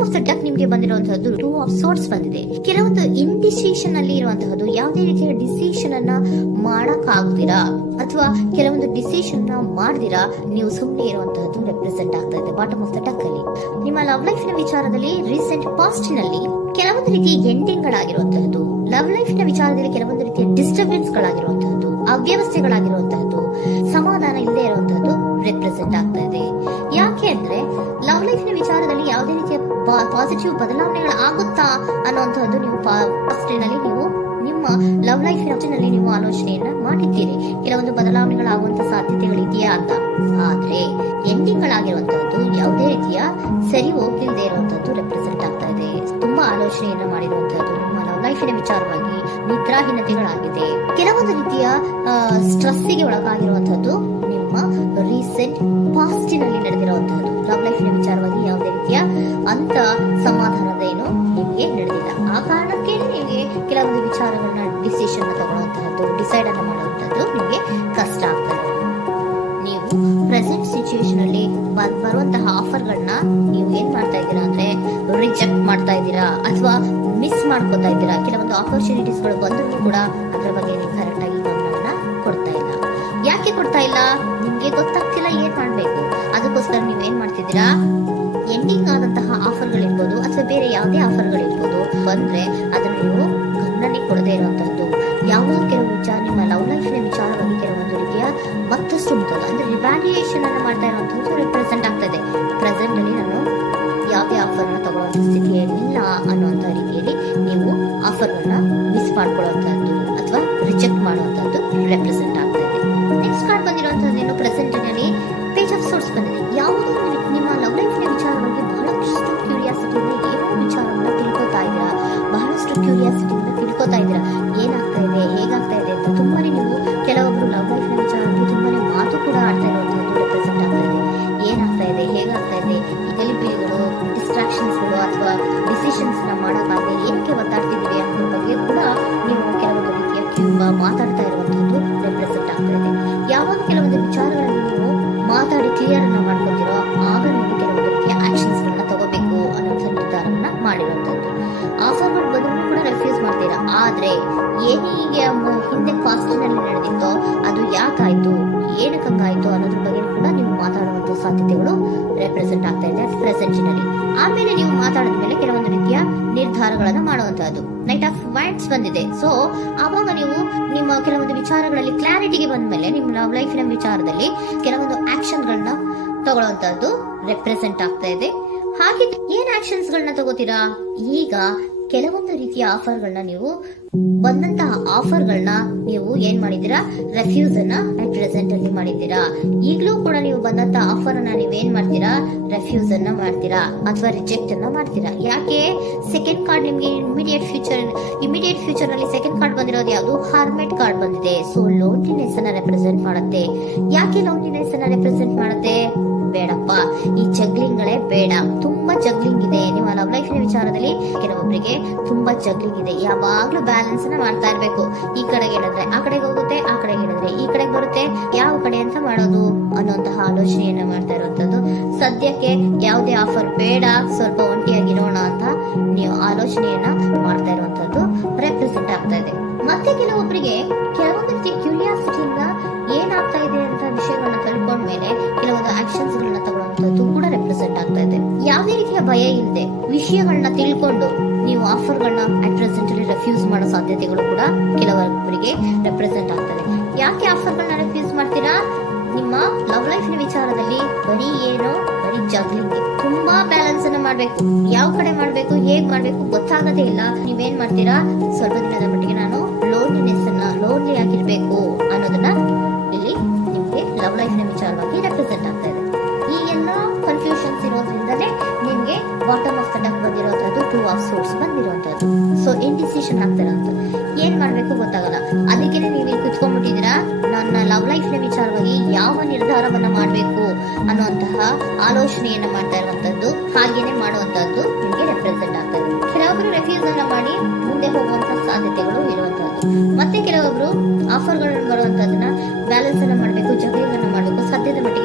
Bottom of the duck ನಿಮ್ಗೆ ಬಂದಿರುವಂತಹದ್ದು 2 of sorts ಬಂದಿದೆ. ಕೆಲವೊಂದು ಇಂಡಿಸಿಷನ್ ಅಲ್ಲಿ ಇರುವಂತಹದ್ದು, ಯಾವುದೇ ರೀತಿಯ ಡಿಸಿಷನ್ ಅನ್ನ ಮಾಡಕ್ ಆಗ್ದಿರಾ ಅಥವಾ ಕೆಲವೊಂದು ಡಿಸಿಷನ್ ನ ಮಾಡ್ದಿರಾ ನೀವು ಸುಮ್ಮನೆ ಇರುವಂತಹದ್ದು ರೆಪ್ರೆಸೆಂಟ್ ಆಗ್ತಾ ಇದೆ ಬಾಟಮ್ ಆಫ್ ದ ಡಕ್ ಅಲ್ಲಿ. ನಿಮ್ಮ ಲವ್ ಲೈಫ್ ನ ವಿಚಾರದಲ್ಲಿ ರೀಸೆಂಟ್ ಪಾಸ್ಟ್ ನಲ್ಲಿ ಕೆಲವೊಂದು ರೀತಿಯ ಎಂಡಿಂಗ್ ಗಳಾಗಿರುವಂತಹದ್ದು, ಲವ್ ಲೈಫ್ ನ ವಿಚಾರದಲ್ಲಿ ಕೆಲವೊಂದು ರೀತಿಯ ಡಿಸ್ಟರ್ಬೆನ್ಸ್ ಗಳಾಗಿರುವಂತಹದ್ದು, ಅವ್ಯವಸ್ಥೆಗಳಾಗಿರುವಂತಹದ್ದು, ಸಮಾಧಾನ ಇಲ್ಲದೆ ಇರುವಂತಹದ್ದು ರೆಪ್ರೆಸೆಂಟ್ ಆಗ್ತಾ ಇದೆ. ಯಾಕೆ ಅಂದ್ರೆ ಲವ್ ಲೈಫ್ ನ ವಿಚಾರದಲ್ಲಿ ಯಾವುದೇ ರೀತಿಯ ಪಾಸಿಟಿವ್ ಬದಲಾವಣೆಗಳಾಗುತ್ತಾ ಅನ್ನುವಂತಹದ್ದು ನೀವು ಪಾಸ್ಟ್ ನಲ್ಲಿ ನೀವು ನಿಮ್ಮ ಲವ್ ಲೈಫ್ ನಲ್ಲಿ ನೀವು ಆಲೋಚನೆಯನ್ನ ಮಾಡಿದ್ದೀರಿ, ಕೆಲವೊಂದು ಬದಲಾವಣೆಗಳಾಗುವಂತ ಸಾಧ್ಯತೆಗಳಿದೆಯಾ ಅಂತ. ಆದ್ರೆ ಎಂಡಿಂಗ್ ಗಳಾಗಿರುವಂತಹದ್ದು ಯಾವುದೇ ರೀತಿಯ ಸರಿ ಹೋಗಿಲ್ಲದೆ ಇರುವಂತಹದ್ದು ರೆಪ್ರೆಸೆಂಟ್ ಆಗ್ತಾ ಇದೆ. ತುಂಬಾ ಆಲೋಚನೆಯನ್ನ ಮಾಡಿರುವಂತಹದ್ದು ನಿಮ್ಮ ಲವ್ ಲೈಫಿನ ವಿಚಾರವಾಗಿ ನಿದ್ರಾಹೀನತೆಗಳಾಗಿದೆ, ಕೆಲವೊಂದು ರೀತಿಯ ಸ್ಟ್ರೆಸ್ ಗೆ ಒಳಗಾಗಿರುವಂತಹದ್ದು ನಿಮ್ಮ ರೀಸೆಂಟ್ ಪಾಸ್ಟ್ ನಲ್ಲಿ ನಡೆದಿರುವಂತಹದ್ದು. ಲವ್ ಲೈಫಿನ ವಿಚಾರವಾಗಿ ಯಾವುದೇ ರೀತಿಯ ಅಂತ ಸಮಾಧಾನದ ಏನು ನಿಮಗೆ ನಡೆದಿಲ್ಲ. ಆ ಕಾರಣಕ್ಕೆ ನಿಮಗೆ ಕೆಲವೊಂದು ವಿಚಾರಗಳನ್ನ ಡಿಸಿಷನ್ ತಗೊಳ್ಳುವಂತಹದ್ದು, ಡಿಸೈಡ್ ಅನ್ನ ಮಾಡುವಂತಹದ್ದು ನಿಮಗೆ ಕಷ್ಟ ಆಗ್ತದೆ. ನೀವು ಪ್ರೆಸೆಂಟ್ ಸಿಚುವೇಶನ್ ಅಲ್ಲಿ ಬರುವಂತಹ ಆಫರ್ ಗಳನ್ನ ನೀವು ಏನ್ ಮಾಡ್ತಾ ಇದ್ದೀರಾ ಅಂದ್ರೆ ರಿಜೆಕ್ಟ್ ಮಾಡ್ತಾ ಇದ್ದೀರಾ ಅಥವಾ ಮಿಸ್ ಮಾಡ್ಕೋತಾ ಇದ್ದೀರಾ. ಕೆಲವೊಂದು ಆಪರ್ಚುನಿಟೀಸ್ ಗಳು ಬಂದರೂ ಕೂಡ ಅದರ ಬಗ್ಗೆ ನೀವು ಕರೆಕ್ಟ್ ಆಗಿ ಗಮನವನ್ನ ಕೊಡ್ತಾ ಇಲ್ಲ. ಯಾಕೆ ಕೊಡ್ತಾ ಇಲ್ಲ? ನಿಮ್ಗೆ ಗೊತ್ತಾಗ್ತಿಲ್ಲ ಏನ್ ಮಾಡ್ಬೇಕು. ಅದಕ್ಕೋಸ್ಕರ ನೀವ್ ಏನ್ ಮಾಡ್ತಿದ್ದೀರಾ, ಎಂಡಿಂಗ್ ಆದಂತಹ ಆಫರ್ ಗಳಿರ್ಬೋದು ಅಥವಾ ಬೇರೆ ಯಾವುದೇ ಆಫರ್ ಗಳಿರ್ಬೋದು ಬಂದ್ರೆ ಅದನ್ನ ನೀವು ಗಮನನೇ ಕೊಡದೇ ಇರುವಂತಹದ್ದು. ಯಾವ ಕೆಲವು ವಿಚಾರ ನಿಮ್ಮ ಲವ್ ಲೈಫ್ ನ ವಿಚಾರವಾಗಿ ಕೆಲವೊಂದು ರೀತಿಯ ಮತ್ತಷ್ಟು ಅಂದ್ರೆ ರಿವ್ಯಾಲ್ಯೂಯೇಷನ್ ಅನ್ನ ಮಾಡ್ತಾ ಇರುವಂತಹದ್ದು ರೆಪ್ರೆಸೆಂಟ್ ಆಗ್ತದೆ. ಪ್ರೆಸೆಂಟ್ ಅಲ್ಲಿ ನಾನು ಯಾವುದೇ ಆಫರ್ ನ ತಗೊಳ್ಳುವಂತ ಸ್ಥಿತಿಯಲ್ಲಿಲ್ಲ ಅನ್ನುವಂತ ರೀತಿಯಲ್ಲಿ ನೀವು ಆಫರ್ ಗಳನ್ನ ಮಿಸ್ ಮಾಡ್ಕೊಳ್ಳುವಂತಹದ್ದು ಅಥವಾ ರಿಜೆಕ್ಟ್ ಮಾಡುವಂತಹದ್ದು ರೆಪ್ರೆಸೆಂಟ್ ಆಗ್ತಾ ಇದೆ. ನೆಕ್ಸ್ಟ್ ಕಾರ್ಡ್ ಬಂದಿರುವಂತಹದ್ದು ಪ್ರೆಸೆಂಟ್ ನಲ್ಲಿ ಪೇಜ್ ಆಫ್ ಸೋರ್ಟ್ಸ್ ಬಂದಿದೆ. ಯಾವುದೋ ನಿಮ್ಮ ಲವ್ ಲೈಫ್ ನ ವಿಚಾರವಾಗಿ ಬಹಳಷ್ಟು ಕ್ಯೂರಿಯಾಸಿಟಿಯಿಂದ ಏನೋ ವಿಚಾರವನ್ನ ತಿಳ್ಕೊತಾ ಇದ್ದೀರಾ, ಬಹಳಷ್ಟು ಕ್ಯೂರಿಯಾಸಿಟಿಯಿಂದ ತಿಳ್ಕೊತಾ ಇದ್ದೀರಾ ಏನಾಗ್ತಾ ಇದೆ, ಹೇಗಾಗ್ತಾ ಇದೆ ಅಂತ. ತುಂಬಾನೇ ನೀವು ಕೆಲವೊಬ್ರು ಲವ್ ಲೈಫ್ ನ ವಿಚಾರವಾಗಿ ತುಂಬಾನೇ ಮಾತು ಕೂಡ ಆಡ್ತಾ ಇರುವಂತಹದ್ದು ರೆಪ್ರೆಸೆಂಟ್ ಆಗ್ತಾ ಇದೆ. ಏನಾಗ್ತಾ ಇದೆ, ಹೇಗಾಗ್ತಾ ಇದೆ, ಈ ಗಲಿಬಿಲಿಗಳು, ಡಿಸ್ಟ್ರಾಕ್ಷನ್ಸ್ ಗಳು ಅಥವಾ ಡಿಸಿಷನ್ಸ್ ನ ಮಾಡೋಕ್ಕಾಗದೆ ಏನಕ್ಕೆ ಒತ್ತಾಡ್ತಿದ್ದೀವಿ ಅನ್ನೋ ಬಗ್ಗೆ ಕೂಡ ನೀವು ಕೆಲವೊಂದು ರೀತಿಯ ಮಾತಾಡ್ತಾ ಇರುವಂತಹದ್ದು ರೆಪ್ರೆಸೆಂಟ್ ಆಗ್ತಾ ಇದೆ. ಯಾವಾಗ ಕೆಲವೊಂದು ವಿಚಾರಗಳನ್ನು ನೀವು ಮಾತಾಡಿ ಕ್ಲಿಯರ್ ಅನ್ನ ಮಾಡ್ಕೊತಿರೋ ಆಗ ನೀವು ಕೆಲವೊಂದು ರೀತಿಯ ಆಕ್ಷನ್ಸ್ ಗಳನ್ನ ತಗೋಬೇಕು ಅನ್ನೋಂಥ ನಿರ್ಧಾರವನ್ನ ಮಾಡಿರುವಂತದ್ದು. ಆಫರ್ಗಳು ಬಂದರೂ ಕೂಡ ರೆಫ್ಯೂಸ್ ಮಾಡ್ತೀರಾ. ಆದ್ರೆ ಏನೀಗೆ ಹಿಂದೆ ಪಾಸ್ಟ್ ನಲ್ಲಿ ನಡೆದಿತ್ತೋ ಅದು ಯಾಕಾಯ್ತು, ಏನಕ್ಕಾಯ್ತು ಅನ್ನೋದ್ರ ಬಗ್ಗೆ ಕೂಡ ನೀವು ಮಾತಾಡುವಂತ ಸಾಧ್ಯತೆಗಳು ರೆಪ್ರೆಸೆಂಟ್ ಆಗ್ತಾ ಇದೆ ಪ್ರೆಸೆಂಟ್ ನಲ್ಲಿ. ಆಮೇಲೆ ನೀವು ಮಾತಾಡಿದ ಮೇಲೆ ಕೆಲವೊಂದು ರೀತಿಯ ನಿರ್ಧಾರಗಳನ್ನ ಮಾಡುವಂತಹದ್ದು. ನೈಟ್ ಆಫ್ ವೈಟ್ಸ್ ಬಂದಿದೆ. ಸೊ ಆವಾಗ ನೀವು ನಿಮ್ಮ ಕೆಲವೊಂದು ವಿಚಾರಗಳಲ್ಲಿ ಕ್ಲಾರಿಟಿಗೆ ಬಂದ ಮೇಲೆ ನಿಮ್ಮ ಲವ್ ಲೈಫ್ ನ ವಿಚಾರದಲ್ಲಿ ಕೆಲವೊಂದು ಆಕ್ಷನ್ ಗಳನ್ನ ತಗೊಳ್ಳುವಂತಹದ್ದು ರೆಪ್ರೆಸೆಂಟ್ ಆಗ್ತಾ ಇದೆ. ಹಾಗೆ ಏನ್ ಆಕ್ಷನ್ಸ್ ಗಳನ್ನ ತಗೋತೀರಾ? ಈಗ ಕೆಲವೊಂದು ರೀತಿಯ ಆಫರ್ ಗಳನ್ನ ನೀವು ಬಂದಂತಹ ಆಫರ್ ಗಳನ್ನ ನೀವು ಏನ್ ಮಾಡಿದ್ದೀರಾ, ರೆಫ್ಯೂಸ್ ಅನ್ನ ಪ್ರೆಸೆಂಟ್ ಅಲ್ಲಿ ಮಾಡಿದ್ದೀರಾ. ಈಗಲೂ ಕೂಡ ನೀವು ಬಂದಂತಹ ಆಫರ್ ಅನ್ನ ನೀವೇನ್ ಮಾಡ್ತೀರಾ, ರೆಫ್ಯೂಸ್ ಅನ್ನ ಮಾಡ್ತೀರಾ ಅಥವಾ ರಿಜೆಕ್ಟ್ ಅನ್ನ ಮಾಡ್ತೀರಾ. ಯಾಕೆ? ಸೆಕೆಂಡ್ ಕಾರ್ಡ್ ನಿಮ್ಗೆ ಇಮಿಡಿಯೇಟ್ ಫ್ಯೂಚರ್ ನಲ್ಲಿ ಸೆಕೆಂಡ್ ಕಾರ್ಡ್ ಬಂದಿರೋದು ಯಾವುದು, ಹಾರ್ಮೆಟ್ ಕಾರ್ಡ್ ಬಂದಿದೆ. ಸೊ ಲೋನ್ಲಿನೆಸ್ ಅನ್ನ ರೆಪ್ರೆಸೆಂಟ್ ಮಾಡುತ್ತೆ. ಯಾಕೆ ಲೋನ್ಲಿನೆಸ್ ಅನ್ನ ರೆಪ್ರೆಸೆಂಟ್ ಮಾಡುತ್ತೆ? ಬೇಡಪ್ಪ, ಈ ಜಗ್ಲಿಂಗ್ ಗಳೇ ಬೇಡ. ತುಂಬಾ ಜಗ್ಲಿಂಗ್ ಇದೆ ನಿಮ್ಮ ಲವ್ ಲೈಫ್ ನ ವಿಚಾರದಲ್ಲಿ. ಕೆಲವೊಬ್ಬರಿಗೆ ತುಂಬಾ ಜಗ್ಲಿಂಗ್ ಇದೆ. ಯಾವಾಗ್ಲೂ ಬ್ಯಾಲೆನ್ಸ್ ನ ಮಾಡ್ತಾ ಇರ್ಬೇಕು. ಈ ಕಡೆಗೆ ಹೇಳಿದ್ರೆ ಆ ಕಡೆಗೆ ಹೋಗುತ್ತೆ, ಆ ಕಡೆಗೆ ಹೇಳಿದ್ರೆ ಈ ಕಡೆಗೆ ಬರುತ್ತೆ. ಯಾವ ಕಡೆ ಅಂತ ಮಾಡೋದು ಅನ್ನುವಂತಹ ಆಲೋಚನೆಯನ್ನ ಮಾಡ್ತಾ ಇರುವಂತದ್ದು. ಸದ್ಯಕ್ಕೆ ಯಾವುದೇ ಆಫರ್ ಬೇಡ, ಸ್ವಲ್ಪ ಒಂಟಿಯಾಗಿರೋಣ ಅಂತ ನೀವು ಆಲೋಚನೆಯನ್ನ ಮಾಡ್ತಾ ಇರುವಂತದ್ದು ರೆಪ್ರೆಸೆಂಟ್ ಆಗ್ತಾ ಇದೆ. ಮತ್ತೆ ಕೆಲವೊಬ್ಬರಿಗೆ ಕೆಲವೊಂದು ರೀತಿಯ ಕ್ಯೂರಿಯಾಸಿಟಿಯಿಂದ ಏನಾಗ್ತಾ ಇದೆ ಅಂತ ವಿಷಯಗಳನ್ನ ತಿಳ್ಕೊಂಡ್ಮೇಲೆ ಕೆಲವೊಂದು ಆಕ್ಷನ್ಸ್ ಗಳನ್ನ ತಗೊಳ್ಳುವಂತದ್ದು ಕೂಡ ರೆಪ್ರೆಸೆಂಟ್ ಆಗ್ತಾ ಇದೆ. ಯಾವುದೇ ರೀತಿಯ ಭಯ ಇಲ್ಲದೆ ವಿಷಯಗಳನ್ನ ತಿಳ್ಕೊಂಡು ನೀವು ಆಫರ್ ಗಳನ್ನ ಅಟ್ ಪ್ರೆಸೆಂಟ್ ಅಲ್ಲಿ ರೆಫ್ಯೂಸ್ ಮಾಡೋ ಸಾಧ್ಯತೆಗಳು ಕೂಡ ಕೆಲವೊಬ್ಬರಿಗೆ ರೆಪ್ರೆಸೆಂಟ್ ಆಗ್ತದೆ. ಯಾಕೆ ಆಫರ್ ಗಳನ್ನ ರೆಫ್ಯೂಸ್ ಮಾಡ್ತೀರಾ? ನಿಮ್ಮ ಲವ್ ಲೈಫ್ ನ ವಿಚಾರದಲ್ಲಿ ಬರೀ ಜಗ್ಲಿಂಗ್, ತುಂಬಾ ಬ್ಯಾಲೆನ್ಸ್ ಅನ್ನ ಮಾಡ್ಬೇಕು. ಯಾವ ಕಡೆ ಮಾಡ್ಬೇಕು, ಹೇಗ್ ಮಾಡ್ಬೇಕು ಗೊತ್ತಾಗದೇ ಇಲ್ಲ. ನೀವೇನ್ ಮಾಡ್ತೀರಾ, ಸ್ವಲ್ಪ ದಿನದ ಮಟ್ಟಿಗೆ ನಾನು ಲೋನ್ಲಿ ಆಗಿರ್ಬೇಕು ಅನ್ನೋದನ್ನ ಇಲ್ಲಿ ನಿಮ್ಗೆ ಲವ್ ಲೈಫ್ ನ ವಿಚಾರವಾಗಿ ರೆಪ್ರೆಸೆಂಟ್ ಆಗ್ತಾ ಇದೆ. ಈ ಎಲ್ಲಾ ಕನ್ಫ್ಯೂಷನ್ಸ್ ಇರೋದ್ರಿಂದಲೇ ನಿಮ್ಗೆ ಬಾಟಮ್ ಆಫ್ ದ ಡಕ್ ಬಂದಿರುವಂತದ್ದು, 2 ಆಫ್ ಸೋರ್ಟ್ಸ್ ಬಂದಿರುವಂತದ್ದು. ಸೊ ಇಂಡಿಸಿಷನ್ ಆಗ್ತಿರೋಂಥದ್ದು, ಏನ್ ಮಾಡ್ಬೇಕು ಗೊತ್ತಾಗಲ್ಲ. ಅದಕ್ಕೆ ನೀವು ಕುತ್ಕೊಂಡ್ಬಿಟ್ಟಿದ್ದೀರಾ, ನನ್ನ ಲವ್ ಲೈಫ್ ನ ವಿಚಾರವಾಗಿ ಯಾವ ನಿರ್ಧಾರವನ್ನ ಮಾಡ್ಬೇಕು ಅನ್ನುವಂತಹ ಆಲೋಚನೆಯನ್ನ ಮಾಡ್ತಾ ಇರುವಂತದ್ದು, ಹಾಗೇನೆ ಮಾಡುವಂತದ್ದು ನಿಮ್ಗೆ ರೆಪ್ರೆಸೆಂಟ್ ಆಗ್ತದೆ. ಕೆಲವೊಬ್ರು ರೆಫ್ಯೂಸ್ ಅನ್ನ ಮಾಡಿ ಮುಂದೆ ಹೋಗುವಂತಹ ಸಾಧ್ಯತೆಗಳು ಇರುವಂತಹದ್ದು. ಮತ್ತೆ ಕೆಲವೊಬ್ರು ಆಫರ್ ಗಳು ಬರುವಂತದನ್ನ ಬ್ಯಾಲೆನ್ಸ್ ಅನ್ನ ಮಾಡ್ಬೇಕು, ಜಗಳಿಗಳನ್ನ ಮಾಡ್ಬೇಕು, ಸದ್ಯದ ಮಟ್ಟಿಗೆ